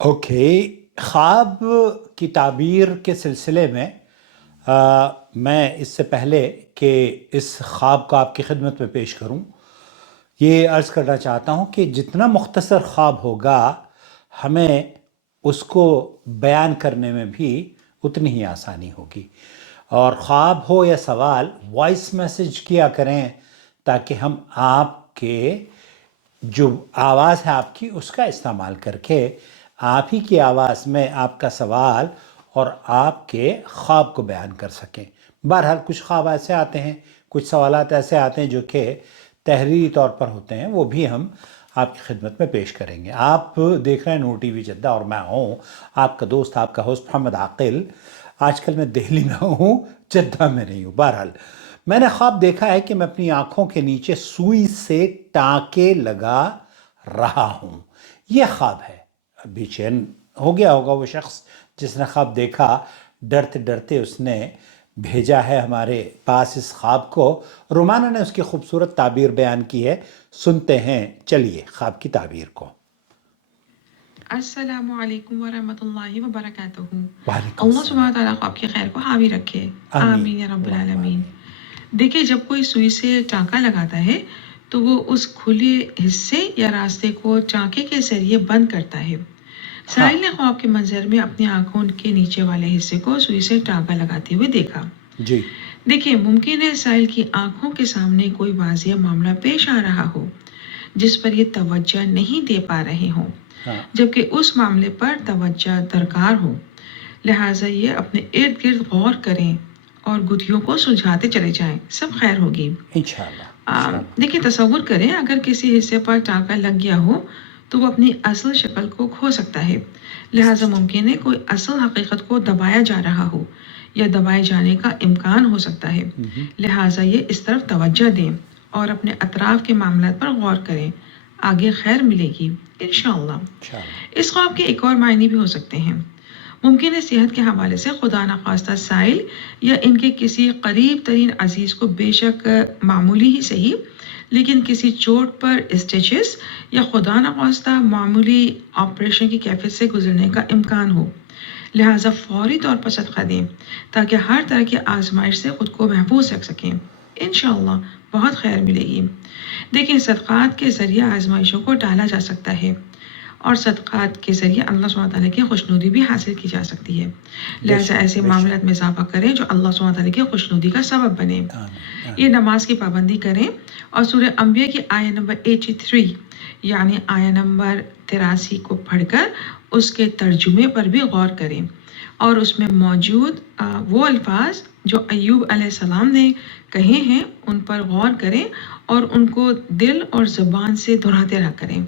Okay, خواب کی تعبیر کے سلسلے میں میں اس سے پہلے کہ اس خواب کو آپ کی خدمت میں پیش کروں، یہ عرض کرنا چاہتا ہوں کہ جتنا مختصر خواب ہوگا ہمیں اس کو بیان کرنے میں بھی اتنی ہی آسانی ہوگی، اور خواب ہو یا سوال وائس میسج کیا کریں تاکہ ہم آپ کے جو آواز ہے آپ کی اس کا استعمال کر کے آپ ہی کی آواز میں آپ کا سوال اور آپ کے خواب کو بیان کر سکیں۔ بہرحال کچھ خواب ایسے آتے ہیں، کچھ سوالات ایسے آتے ہیں جو کہ تحریری طور پر ہوتے ہیں، وہ بھی ہم آپ کی خدمت میں پیش کریں گے۔ آپ دیکھ رہے ہیں نور ٹی وی جدہ اور میں ہوں آپ کا دوست، آپ کا ہوسٹ محمد عاقل۔ آج کل میں دہلی میں ہوں، جدہ میں نہیں ہوں۔ بہرحال میں نے خواب دیکھا ہے کہ میں اپنی آنکھوں کے نیچے سوئی سے ٹانکے لگا رہا ہوں۔ یہ خواب ہے۔ ابھی چین ہو گیا ہوگا وہ شخص جس نے خواب دیکھا، ڈرتے ڈرتے اس نے بھیجا ہے ہمارے پاس اس خواب کو۔ رومانہ نے اس کی خوبصورت تعبیر بیان کی ہے، سنتے ہیں چلیے خواب کی تعبیر کو۔ السلام علیکم ورحمۃ اللہ وبرکاتہ۔ وعلیکم اللہ السلام۔ سبحانہ تعالیٰ کو آپ کی خیر کو حاوی رکھے، آمین آمین یا رب اللہم العالمین۔ آمین۔ دیکھیں، جب کوئی سوئی سے ٹانکا لگاتا ہے تو وہ اس کھلے حصے یا راستے کو ٹانکے کے ذریعے بند کرتا ہے۔ ہاں ساحل نے خواب کے منظر میں اپنی آنکھوں کے نیچے والے حصے کو سوئی سے ٹانکا لگاتے ہوئے دیکھا۔ جی دیکھیں، ممکن ہے ساحل کی آنکھوں کے سامنے کوئی واضح معاملہ پیش آ رہا ہو جس پر یہ توجہ نہیں دے پا رہے ہوں، ہاں جبکہ اس معاملے پر توجہ درکار ہو۔ لہٰذا یہ اپنے ارد گرد غور کریں اور گتھیوں کو سلجھاتے چلے جائیں، سب خیر ہوگی۔ انشاءاللہ انشاءاللہ۔ دیکھیں، تصور کریں اگر کسی حصے پر ٹانکا لگ گیا ہو تو وہ اپنی اصل شکل کو کھو سکتا ہے، لہٰذا ممکن ہے کوئی اصل حقیقت کو دبایا جا رہا ہو یا دبائے جانے کا امکان ہو سکتا ہے۔ لہٰذا یہ اس طرف توجہ دیں اور اپنے اطراف کے معاملات پر غور کریں، آگے خیر ملے گی انشاءاللہ۔ انشاءاللہ۔ اس خواب کے ایک اور معنی بھی ہو سکتے ہیں۔ ممکن ہے صحت کے حوالے سے خدا نخواستہ سائل یا ان کے کسی قریب ترین عزیز کو بے شک معمولی ہی صحیح لیکن کسی چوٹ پر اسٹیچز یا خدا نخواستہ معمولی آپریشن کی کیفیت سے گزرنے کا امکان ہو، لہٰذا فوری طور پر صدقہ دیں تاکہ ہر طرح کی آزمائش سے خود کو محفوظ رکھ سکیں۔ انشاءاللہ بہت خیر ملے گی۔ دیکھیں، صدقات کے ذریعے آزمائشوں کو ٹالا جا سکتا ہے اور صدقات کے ذریعے اللہ سبحانہ تعالیٰ کی خوشنودی بھی حاصل کی جا سکتی ہے، لہٰذا ایسے معاملات میں اضافہ کریں جو اللہ سبحانہ تعالیٰ کی خوشنودی کا سبب بنے۔ یہ نماز کی پابندی کریں اور سورہ انبیاء کی آیہ نمبر 83 یعنی آیہ نمبر 83 کو پڑھ کر اس کے ترجمے پر بھی غور کریں اور اس میں موجود وہ الفاظ جو ایوب علیہ السلام نے کہے ہیں ان پر غور کریں اور ان کو دل اور زبان سے دہراتے رہا کریں۔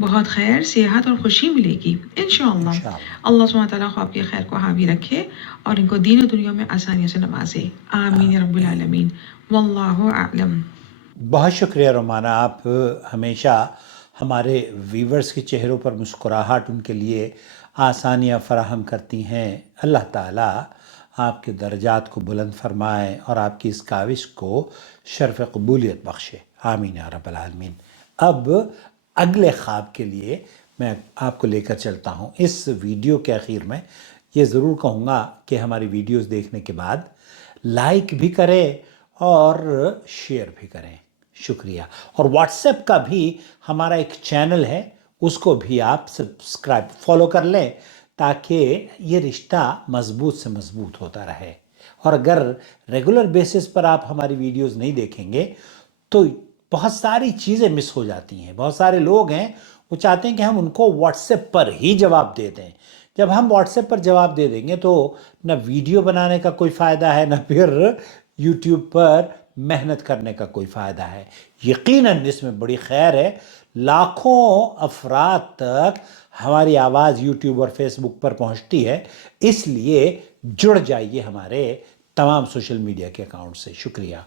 بہت خیر، صحت اور خوشی ملے گی انشاءاللہ۔ اللہ سبحانہ تعالیٰ خواب کی خیر کو حاوی رکھے اور ان کو دین و دنیا میں آسانیوں سے نوازے، آمین یا رب العالمین، واللہ اعلم۔ بہت شکریہ رومانہ، آپ ہمیشہ ہمارے ویورز کے چہروں پر مسکراہٹ ان کے لیے آسانیاں فراہم کرتی ہیں۔ اللہ تعالیٰ آپ کے درجات کو بلند فرمائے اور آپ کی اس کاوش کو شرف قبولیت بخشے، آمین یا رب العالمین۔ اب اگلے خواب کے لیے میں آپ کو لے کر چلتا ہوں۔ اس ویڈیو کے اخیر میں یہ ضرور کہوں گا کہ ہماری ویڈیوز دیکھنے کے بعد لائک بھی کریں اور شیئر بھی کریں، شکریہ۔ اور واٹس ایپ کا بھی ہمارا ایک چینل ہے، اس کو بھی آپ سبسکرائب فالو کر لیں تاکہ یہ رشتہ مضبوط سے مضبوط ہوتا رہے۔ اور اگر ریگولر بیسس پر آپ ہماری ویڈیوز نہیں دیکھیں گے تو بہت ساری چیزیں مس ہو جاتی ہیں۔ بہت سارے لوگ ہیں وہ چاہتے ہیں کہ ہم ان کو واٹس ایپ پر ہی جواب دے دیں۔ جب ہم واٹس ایپ پر جواب دے دیں گے تو نہ ویڈیو بنانے کا کوئی فائدہ ہے، نہ پھر یوٹیوب پر محنت کرنے کا کوئی فائدہ ہے۔ یقیناً اس میں بڑی خیر ہے، لاکھوں افراد تک ہماری آواز یوٹیوب اور فیس بک پر پہنچتی ہے، اس لیے جڑ جائیے ہمارے تمام سوشل میڈیا کے اکاؤنٹ سے۔ شکریہ۔